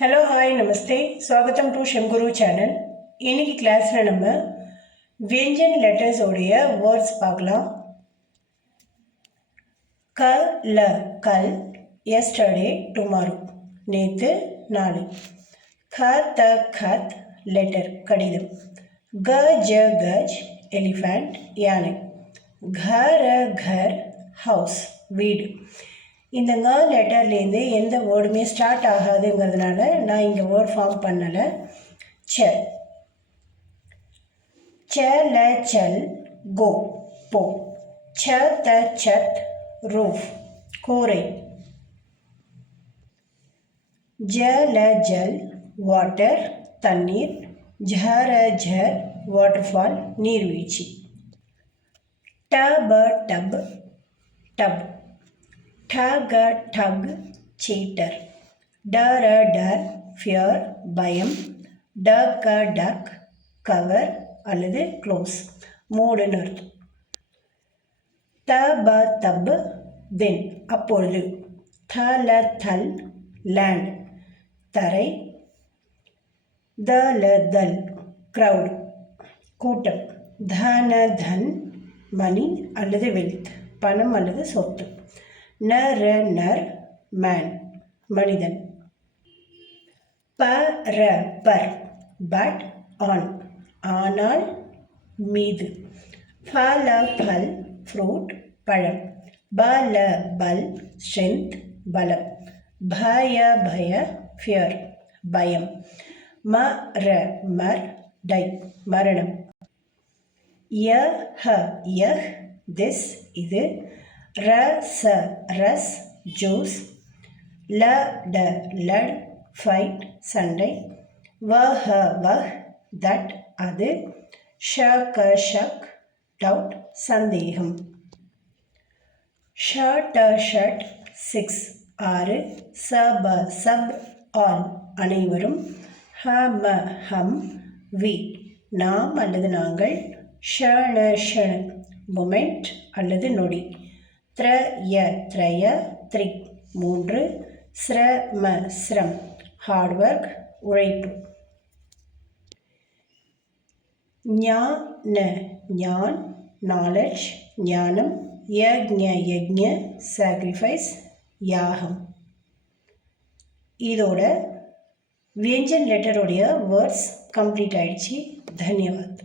Hello hi नमस्ते स्वागतम to Shivaguru channel இன்னைக்கு கிளாஸில் நம்ம व्यंजन लेटर्स உடைய வேர்ட்ஸ் பார்க்கலாம். ல கல், yesterday tomorrow, நேற்று நாளை. த கத் லெட்டர் கடிதம். கஜ் எலிஃபண்ட் யானை. घर ஹவுஸ் வீடு. இந்த ங லெட்டர்லேருந்து எந்த வேர்டுமே ஸ்டார்ட் ஆகாதுங்கிறதுனால நான் இங்கே வேர்ட் ஃபார்ம் பண்ணலை. சல சல் கோ போ. சத் ரூஃப் கூரை. ஜல் வாட்டர் தண்ணீர். ஜர் வாட்டர்ஃபால் நீர்வீழ்ச்சி. டப் டப். ठग चीटर. डर फियर பயம். டக் கவர் அல்லது க்ளோஸ் மூடுன்னு அர்த்தம். தப் தென் அப்பொழுது. தல் லேண்ட் தரை. தல் க்ரௌட் கூட்டம். தன் மணி அல்லது வெல்த் பணம் அல்லது சொத்து. நர் மேன் மனிதன். பர் பட் ஆன் ஆனால் மீது. பல் ஃப்ரூட் பழம். பல் ஸ்ட்ரென்த் பலம். பய ஃபியர் பயம். மர் டை மரணம். திஸ் இது. ரஸ் ஜூஸ். லட் ஃபைட் சண்டை. வஹ் தட் அது. ஷக் டவுட் சந்தேகம். ஷர்ட் 6 சப் ஆல் அனைவரும். ஹம் வி நாம் அல்லது நாங்கள். ஷண மொமெண்ட் அல்லது நொடி. த்ரய 3 ஸ்ரம் ஹார்ட் ஒர்க் உழைப்பு. ஞான் நாலெட்ஜ் ஞானம். யக்ஞ சாக்ரிஃபைஸ் யாகம். இதோட व्यंजन लेटर வேர்ட்ஸ் கம்ப்ளீட் ஆயிடுச்சு. தன்யவாத்.